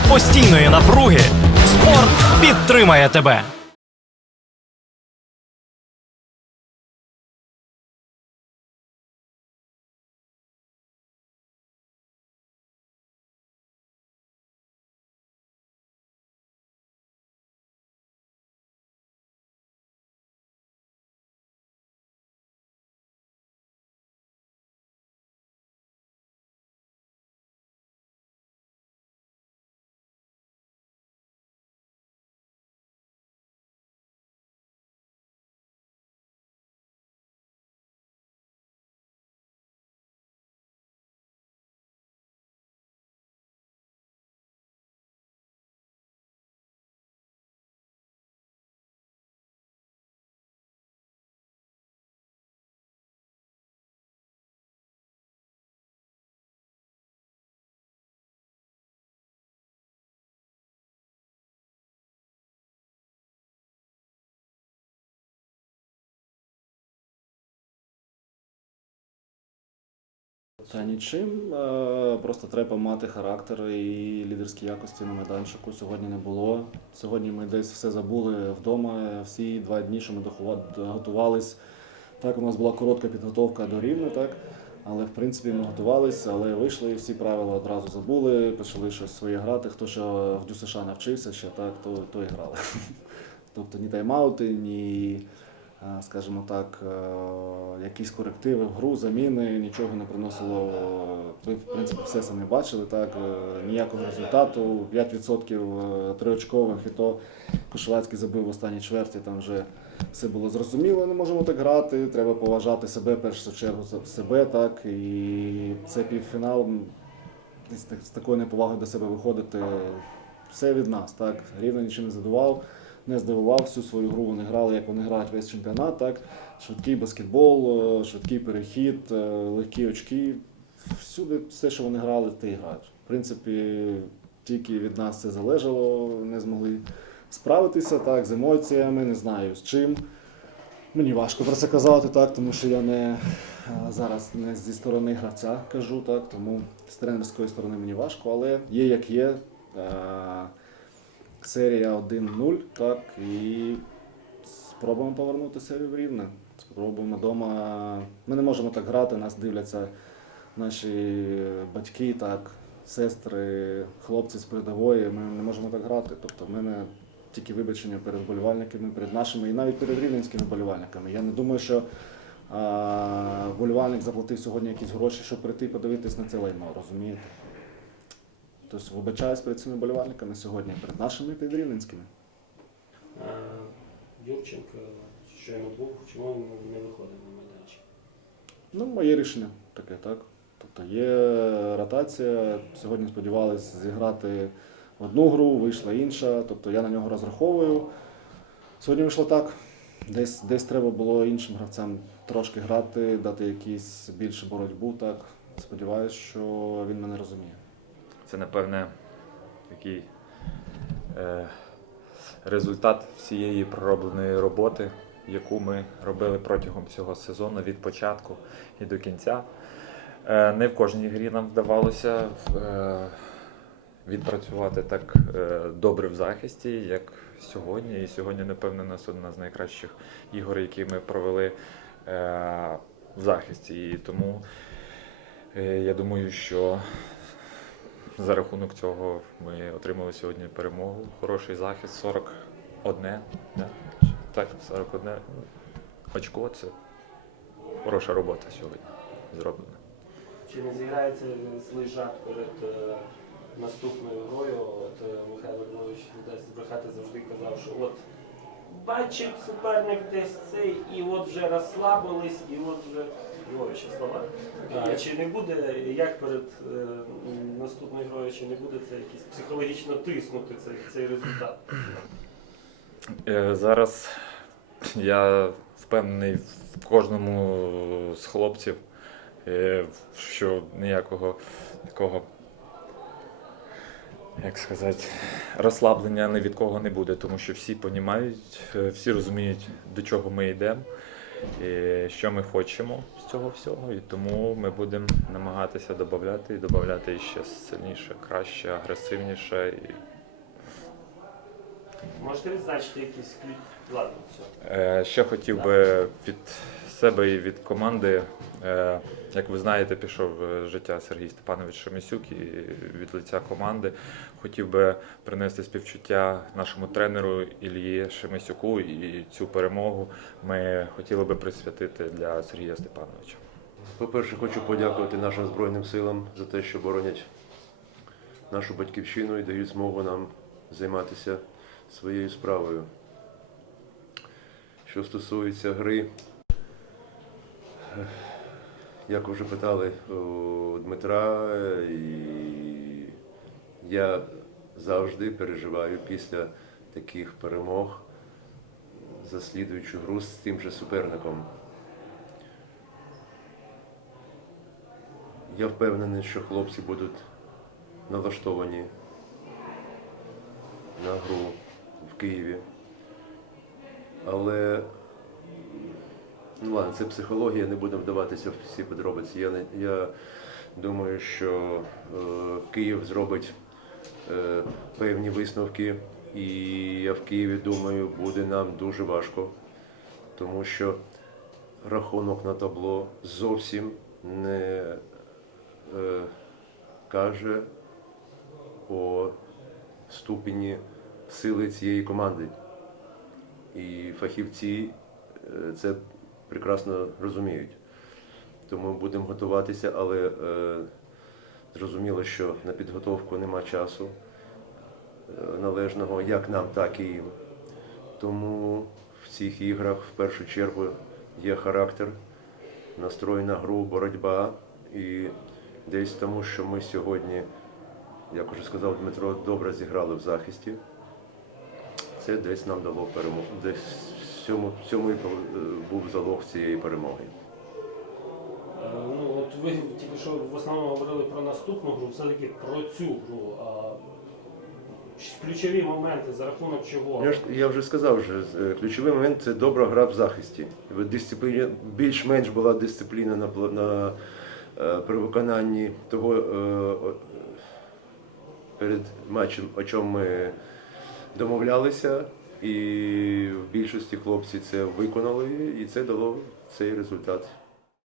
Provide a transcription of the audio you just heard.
серед постійної напруги спорт підтримає тебе. Та нічим, е, просто треба мати характер і лідерські якості на майданчику. Сьогодні не було. Сьогодні ми десь все забули вдома. Всі два дні, що ми готувались. Так, у нас була коротка підготовка до рівня, так. Але в принципі ми готувалися, але вийшли і всі правила одразу забули, почали щось своє грати. Хто що в ДЮСШ навчився ще, так, то, то і грали. Тобто ні тайм-аути, ні, скажімо так, е, якісь корективи в гру, заміни, нічого не приносило. Ви, в принципі, все самі бачили, так, е, ніякого результату, 5% е, триочкових, і то Кошелецький забив в останній чверті, там вже все було зрозуміло, не можемо так грати, треба поважати себе, першу чергу себе, так, і це півфінал, з такою неповагою до себе виходити, все від нас, так, рівно нічим не задував не здивував всю свою гру. Вони грали, як вони грають весь чемпіонат. Так? Швидкий баскетбол, е, швидкий перехід, е, легкі очки. Всюди все, що вони грали, те і грають. В принципі, тільки від нас це залежало, не змогли справитися так, з емоціями, не знаю з чим. Мені важко про це казати, так, тому що я не е, зараз не зі сторони гравця кажу, так, тому з тренерської сторони мені важко, але є як є. Серія 1-0, так, і спробуємо повернути серію в рівне. Спробуємо вдома. Ми не можемо так грати, нас дивляться наші батьки, так, сестри, хлопці з передової. Ми не можемо так грати. Тобто в мене тільки вибачення перед болівальниками, перед нашими і навіть перед рівненськими болівальниками. Я не думаю, що а, болівальник заплатив сьогодні якісь гроші, щоб прийти і подивитись на це лайно, розумієте? Тобто вибачаюсь перед цими болівальниками сьогодні, перед нашими підрівненськими. Юрченко щойно був, чому він не виходить на майданчик? Ну, моє рішення таке, так. Тобто є ротація. Сьогодні сподівалися зіграти одну гру, вийшла інша. Тобто я на нього розраховую. Сьогодні вийшло так. Десь, десь треба було іншим гравцям трошки грати, дати якісь більше боротьбу. Так. Сподіваюсь, що він мене розуміє. Це, напевне, такий е, результат всієї проробленої роботи, яку ми робили протягом всього сезону від початку і до кінця. Е, не в кожній грі нам вдавалося е, відпрацювати так е, добре в захисті, як сьогодні. І сьогодні, напевне, нас одна з найкращих ігор, які ми провели е, в захисті. І тому е, я думаю, що за рахунок цього ми отримали сьогодні перемогу. Хороший захист, 41. Да? Так, 41 очко. Це хороша робота сьогодні зроблена. Чи не зіграється злий жарт перед е, наступною грою? От е, Михайло Львович дасть збрехати завжди казав, що от бачить суперник десь цей, і от вже розслабились, і от вже Львовича слова. А, чи не буде, як перед е, наступною грою, чи не буде це якийсь психологічно тиснути цей, цей результат? Е, Зараз я впевнений в кожному з хлопців, е, що ніякого такого, як сказати, розслаблення ні від кого не буде, тому що всі розуміють, всі розуміють, до чого ми йдемо. І що ми хочемо з цього всього. І тому ми будемо намагатися додати і додати ще сильніше, краще, агресивніше. І Можете відзначити якісь ключ? Ладно, все. Е, Ще хотів би від себе і від команди. е, Як ви знаєте, пішов з життя Сергій Степанович Шемісюк і від лиця команди хотів би принести співчуття нашому тренеру Ілії Шемисюку і цю перемогу ми хотіли би присвятити для Сергія Степановича. По-перше, хочу подякувати нашим Збройним силам за те, що боронять нашу батьківщину і дають змогу нам займатися своєю справою. Що стосується гри, як вже питали у Дмитра, я завжди переживаю після таких перемог за слідуючу гру з тим же суперником. Я впевнений, що хлопці будуть налаштовані на гру в Києві. Але ну ладно, це психологія, не будемо вдаватися в всі подробиці. Я, я думаю, що е, Київ зробить е, певні висновки, і я в Києві думаю, буде нам дуже важко, тому що рахунок на табло зовсім не е, каже о ступені сили цієї команди. І фахівці е, це прекрасно розуміють. Тому будемо готуватися, але е, зрозуміло, що на підготовку нема часу е, належного як нам, так і їм. Тому в цих іграх в першу чергу є характер, настрой на гру, боротьба і десь тому, що ми сьогодні, як уже сказав Дмитро, добре зіграли в захисті. Це десь нам дало перемогу. Десь в цьому, в цьому і е, був залог цієї перемоги. Е, Ну, от ви тільки що в основному говорили про наступну гру, все-таки про цю гру. А ключові моменти, за рахунок чого? Я, ж, я вже сказав, що е, ключовий момент це добра гра в захисті. Дисципліна, більш-менш була дисципліна на, на при виконанні того перед матчем, о чому ми домовлялися, і в більшості хлопці це виконали, і це дало цей результат.